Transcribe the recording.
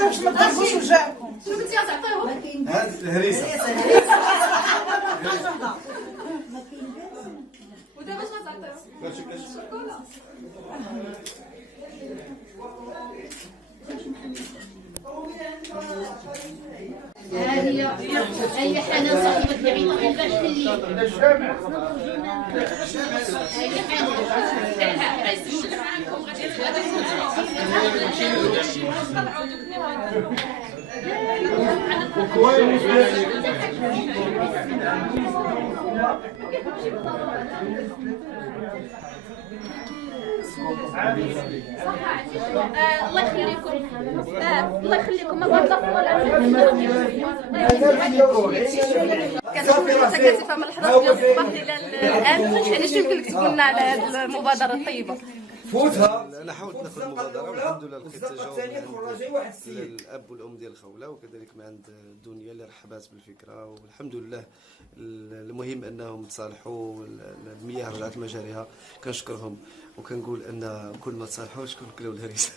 باش ما تضربوش وجهكم. شنو قلتي غتعطيوه؟ هاد الهريسه. ودابا اش غتعطيوه؟ الشوكولا. هي حنان صاحبة بعيد الباش في الليل. هي الله يخليكم. الله يخليكم. ما بغيت كتشوفوا حتى كتفهم اللحظات ديال الصباح ديال الان، يعني شنو يمكن لك تقول لنا على هذه المبادره الطيبه؟ انا حاولت ناخذ المبادره والحمد لله لقيت تجاوب من الاب والام ديال الخوله، وكذلك من عند الدنيا اللي رحبات بالفكره، والحمد لله. المهم انهم تصالحوا، المياه رجعت مجاريها، كنشكرهم وكنقول ان كل ما تصالحوا شكون كلاو الهريسه.